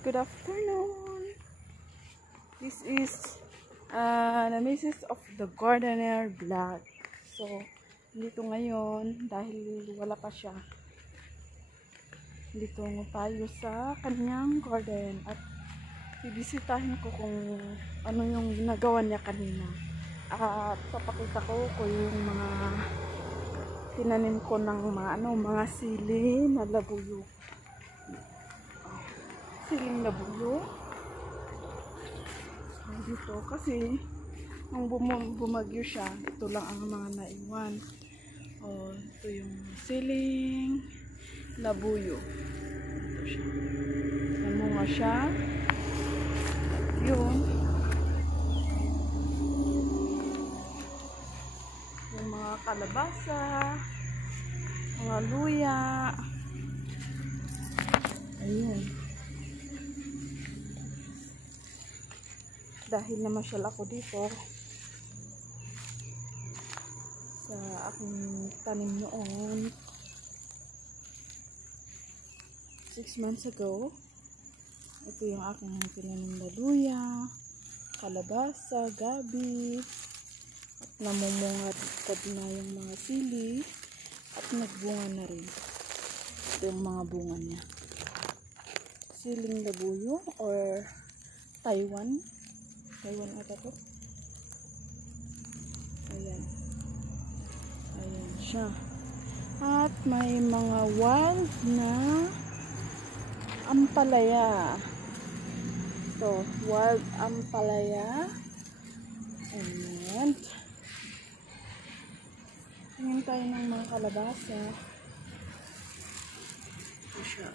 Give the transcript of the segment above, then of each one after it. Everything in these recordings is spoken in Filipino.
good afternoon. This is the Mrs. of the Gardener vlog. So, dito ngayon dahil wala pa siya. Dito tayo sa kanyang garden at bibisitahin ko kung ano yung ginagawa niya kanina. At papakita ko yung mga tinanim ko ng mga sili na labuyo. Siling labuyo. Dito kasi nung bumagyo siya, ito lang ang mga naiwan. Ito yung siling labuyo. Ito siya. Namunga siya. At yun. Yung mga kalabasa, mga luya. Ayun. Dahil namasyal ako dito sa aking tanim noon 6 months ago. Ito yung aking tinanim na luya, kalabasa, gabi, at namumungad na yung mga sili at nagbunga na rin. Ito yung mga bunga niya. Siling labuyo or Taiwan ata to. Ayan. Ayan siya. At may mga wild na ampalaya. Ito, wild ampalaya. Ayan. Tingin tayo ng mga kalabasa. Ito siya.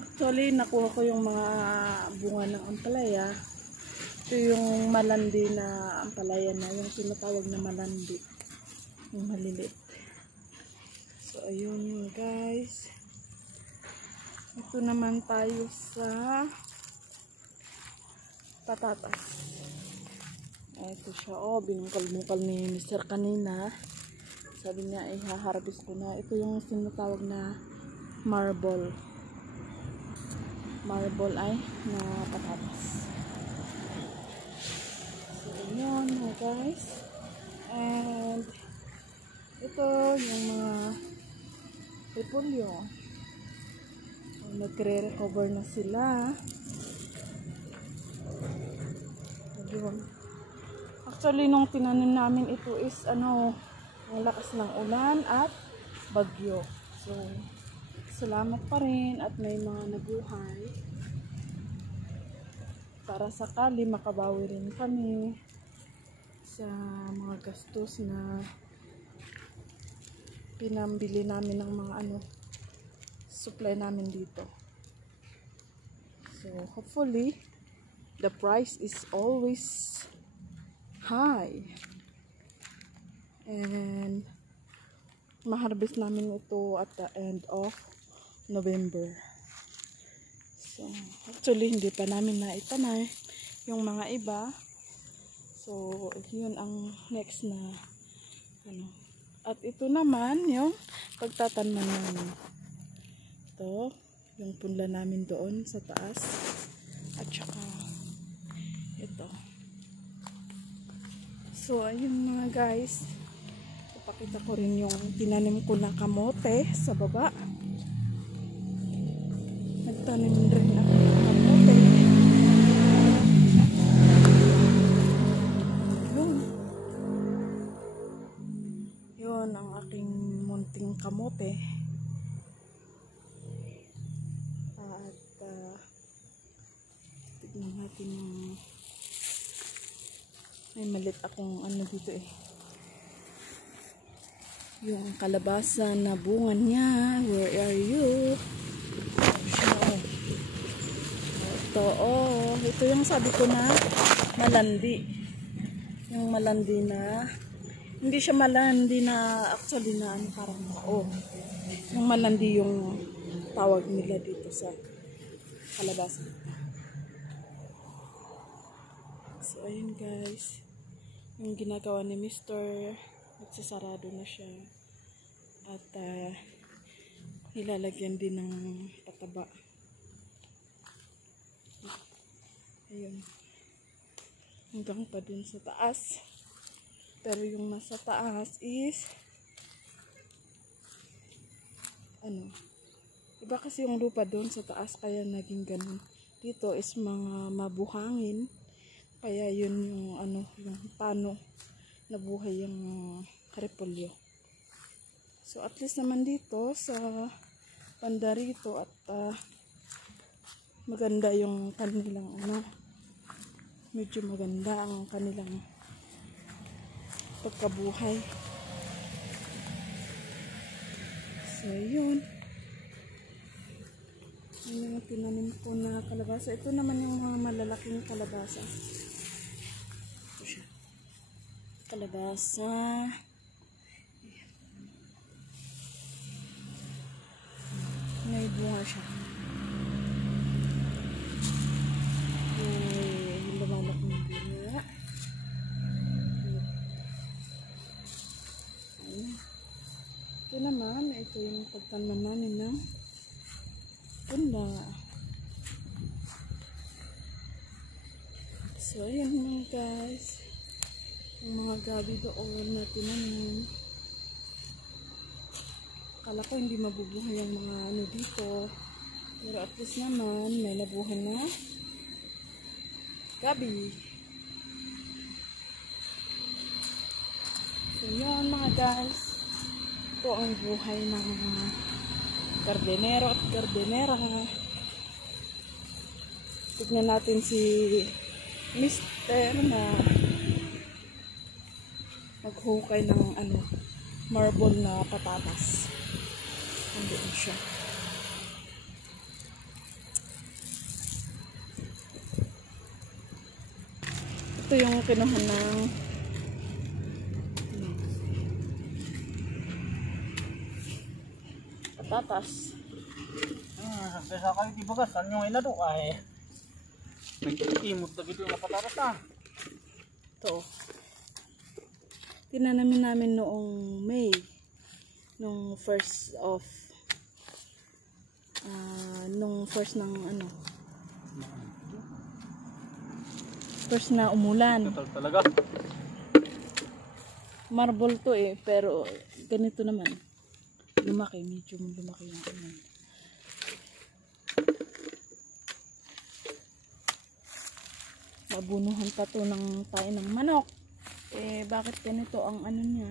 Actually, nakuha ko yung mga bunga ng ampalaya. Ito yung malandi na ampalaya na, yung tinatawag na malandi. Yung maliliit. So, ayun yun guys. Ito naman tayo sa patatas. Ito siya. Binungkal-bungkal ni Mr. kanina. Sabi niya, i-harvest ko na. Ito yung tinatawag na marble. Marble ay na patatas. So, yun mga guys. And ito yung mga repolyo. Nagre-recover na sila. Ayun. Actually, nung tinanim namin ito is ang lakas ng ulan at bagyo. So, salamat pa rin at may mga nabuhay. Para sakali makabawi rin kami sa mga gastos na pinambili namin ng mga supply namin dito. So hopefully the price is always high and ma-harvest namin ito at the end of November. So, actually, hindi pa namin naitanay yung mga iba. So, yun ang next na At ito naman yung pagtatanman namin. Ito, yung punla namin doon sa taas. At saka, ito. So, ayun mga guys. Ipakita ko rin yung tinanim ko na kamote sa baba. Nagtanim rin ako ng kamote. Yun ang aking munting kamote. At tignan natin yung may malit akong dito yung kalabasa na bunga niya. Where are you? Ito yung sabi ko na malandi. Yung malandi na, hindi siya malandi na actually na parang yung malandi yung tawag nila dito sa kalabasa. So ayun guys, yung ginagawa ni Mr. nagsasarado na siya at nilalagyan din ng pataba. Ayun. Hanggang pa dun sa taas. Pero yung nasa taas is iba kasi yung lupa doon sa taas kaya naging ganun. Dito is mga mabuhangin. Kaya yun yung yung paano nabuhay yung repolyo. So at least naman dito sa banda rito at maganda yung kanilang medyo maganda ang kanilang pagkabuhay. So yun. Yung mga tinanim ko na kalabasa. Ito naman yung mga malalaking kalabasa. Ito siya. Kalabasa. May bunga siya. Yung lumalak ng bunga. Ito naman, ito yung pagtanman namin ng punda. So, ayan mga guys. Yung mga gabi doon na tinanim. Akala ko hindi mabubuhay yung mga dito. Pero at least naman, may nabuhay na gabi. So, yun mga guys. Ito ang buhay ng gardenero at gardenera. Tignan natin si Mister na maghukay ng marble na patatas. Andiyan siya. Ito yung kinuha ng patatas. Sa kayo di bagas, saan yung inado ay nag-imot na dito yung patatas na. Ito. Tinanamin namin noong May. Nung first ng first na umulan. Total talaga. Marble to pero ganito naman. Lumaki, medyo lumaki yung mabunuhan pa to ng tayo ng manok. Bakit ganito ang niya?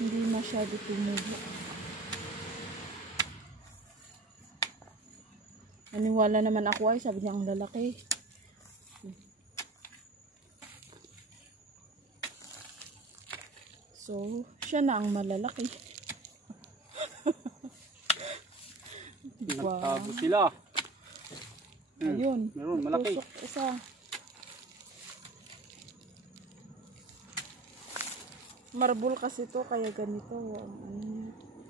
Hindi masyado tumubo. Naniwala naman ako sabi niya ang lalaki. So, siya na ang malalaki. Diba? Nagtago sila. Ayun. Meron, malaki. Tusok isa. Marble kasi to kaya ganito.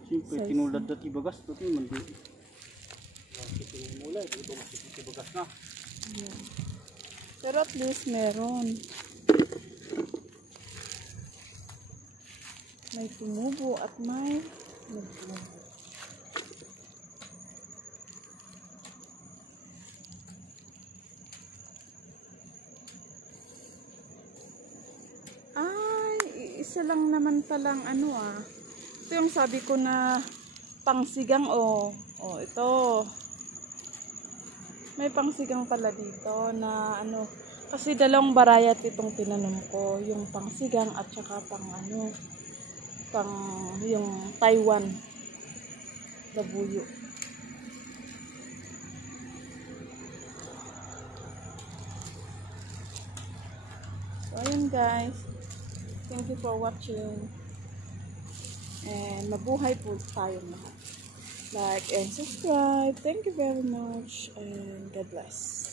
Siyempre, tinulad dati bagas. Ito yung mandi. Ito yung mula. Ito masipit bagas na. Ayan. Pero at least meron. May tumubo at may nagtumubo. Isa lang naman palang ito yung sabi ko na pangsigang ito may pangsigang pala dito na kasi dalawang variety itong tinanom ko, yung pangsigang at saka yung Taiwan dabuyo. So ayun guys, thank you for watching. And mabuhay po tayong lahat. Like and subscribe. Thank you very much. And God bless.